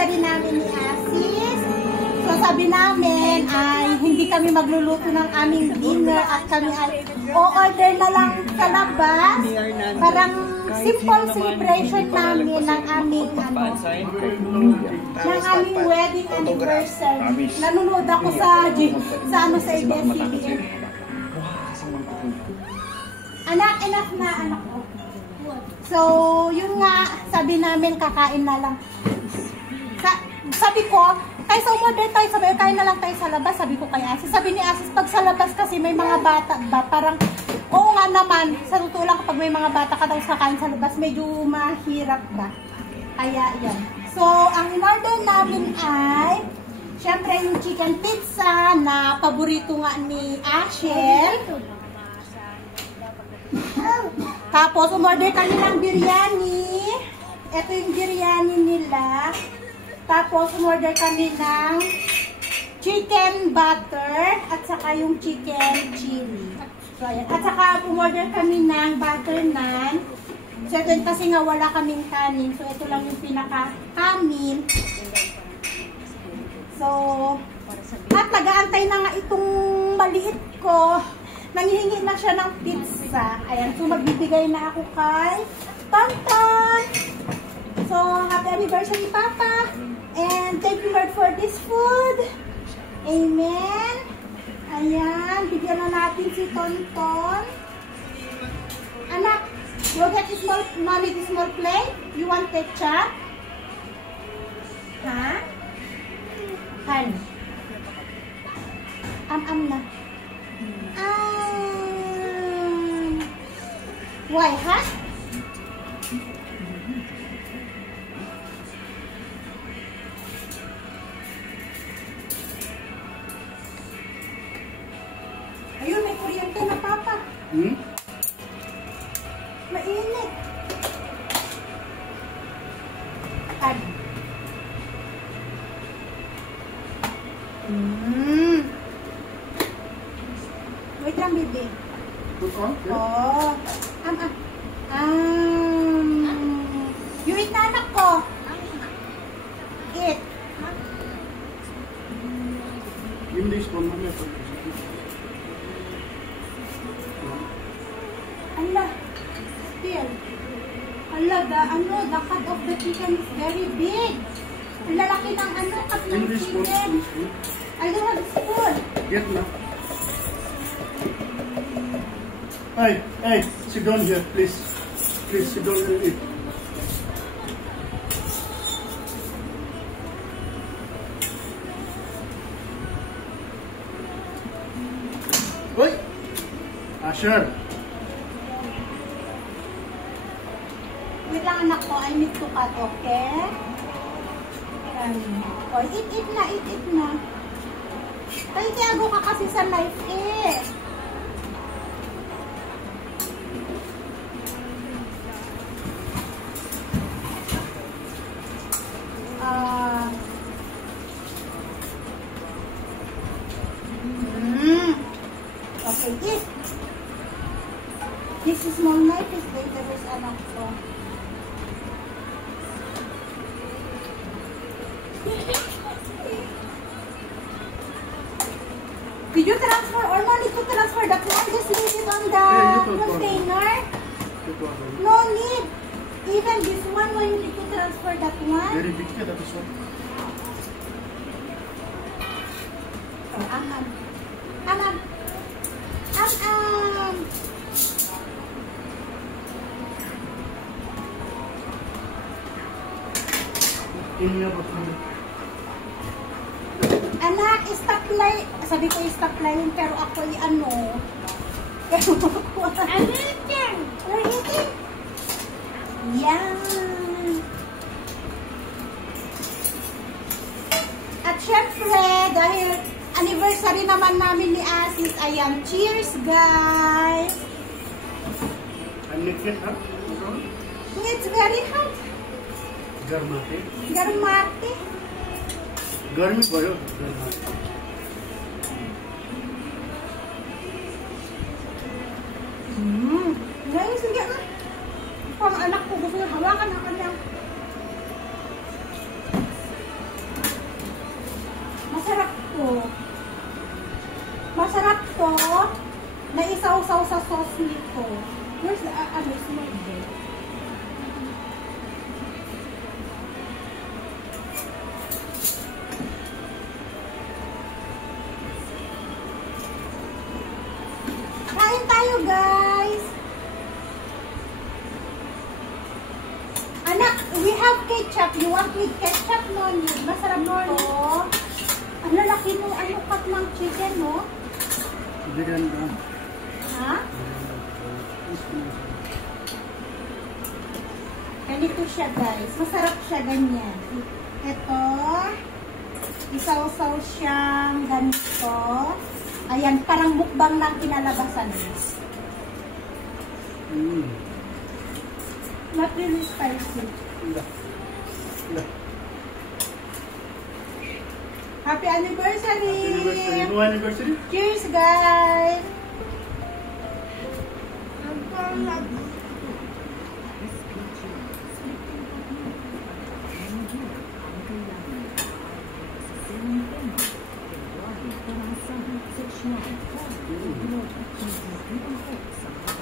anniversary namin ni Asis. So sabi namin ay hindi kami magluluto ng aming dinner at kami ay o-order na lang sa labas. Parang simple celebration namin ng aming wedding anniversary. Nanonood ako sa ABS-CBN. Anak, enough na anak ko. So, yun nga, sabi namin kakain na lang. Sabi ko, kaysa umorder tayo, sabi, kain na lang tayo sa labas, sabi ko kay Asis. Sabi ni Asis, pag sa labas kasi may mga bata ba, parang, oo nga naman, sa totoo lang kapag may mga bata ka tapos kakain sa labas, medyo mahirap ba. Kaya yan. So, ang in-order namin ay, syempre yung chicken pizza na paborito nga ni Ashel. Tapos, umorder kami ng biryani. Ito yung biryani nila. Tapos, umorder kami ng chicken butter at saka yung chicken chili. So, ayan. At saka, umorder kami ng butter naan. So, ito kasi nga wala kaming kanin. So, ito lang yung pinaka-kanin. So, at nag-aantay na nga itong maliit ko. Nanghihingi na siya ng pizza. Ayan. So, magbibigay na ako kay Tonton. So, happy anniversary, Papa. And thank you, Lord, for this food. Amen. Ayan. Bigyan na natin si Tonton. Anak, you get a small, mommy, the small plate? You want ketchup? Ha? Han? Na. Why, ha? Ayun, may kuryente na, Papa. Mainit. Wait lang, baby. Oh. You eat na, anak ko. Eat. Allah. Still. Allah, the cut of the chicken is very big. Ang lalaki ng cut ng chicken. I don't have a spoon. Get na. Hey, sit down here, please. Please, sit down and eat. Oi! Asher! Wait lang, anak ko. I need to cut, okay? Oh, eat na. Ay, tiago ka kasi sa knife eh. Okay, eat. This small knife is dangerous, anak ko. Did you transfer or no need to transfer the plant? Just leave it on the container. No need. Even this one, why you need to transfer that one? Very big, that is one. Oh, Aman. Anak, stop line. Sabi ko stop line, pero ako I'm eating. We're eating. Yan. At syempre, dahil anniversary naman namin ni Asis, ayan, cheers guys. It's very hot. Garmate. Garmi भयो. Ngayon, sige na. Pang anak ko gusto na hawakan na kanyang. guys. Anak, we have ketchup. You want with ketchup, no? Masarap to. Ang lalaki mo, ano cut ng chicken, no? Hindi ganda. Ha? Ganito siya, guys. Masarap siya, ganyan. Ito, isaw-saw siyang ganito. Ayan, parang mukbang ng kinalabasan. Not really spicy. Happy anniversary! No anniversary? Cheers, guys!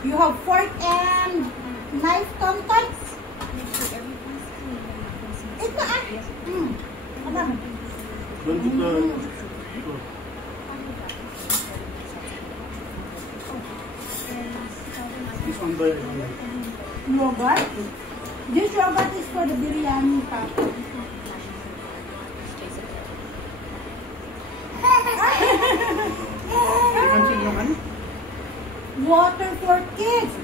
You have fork and knife contacts? Ito alam. Don't put the... This one by... Yogurt? This yogurt is for the biryani part. Water for kids.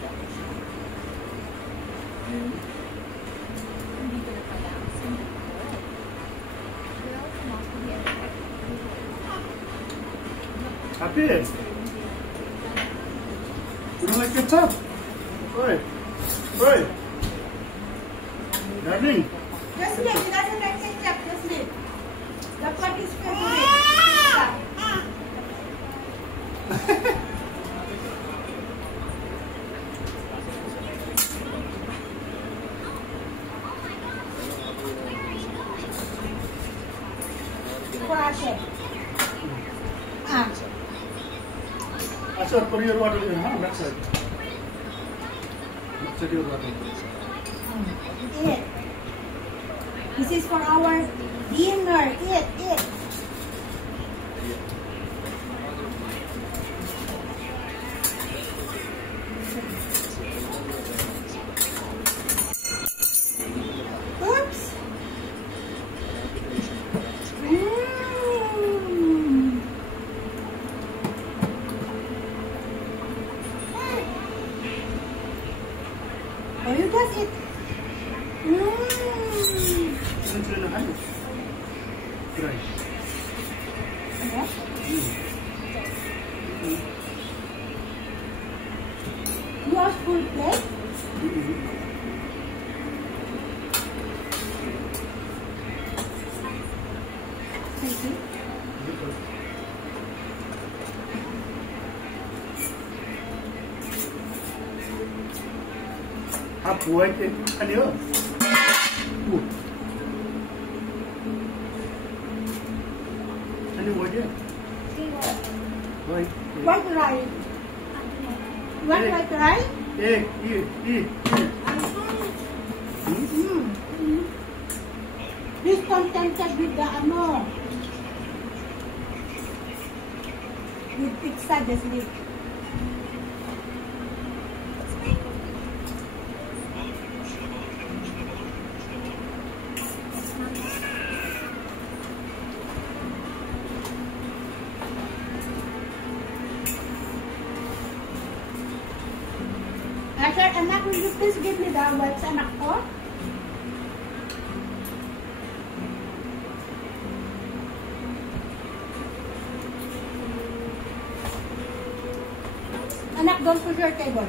Happy? You don't like ketchup? Oi. Oi. Darling. Just leave. He doesn't like ketchup. Just leave. That's what his favorite. Crush it. Sir, pour your water in, huh? That side. Set your water. Eat. This is for our dinner. Eat, eat. Oops. Oh, you guys eat. Saan sila nakalos? Fry. Ano? You want full plate? Thank you. Half white and ano yun? Ano white yan? White. White rice. You want white rice? Egg. This contented with the ano? With pizza, just leave. Asher, anak, will you please give me the wipes, anak ko? Anak, don't push your table.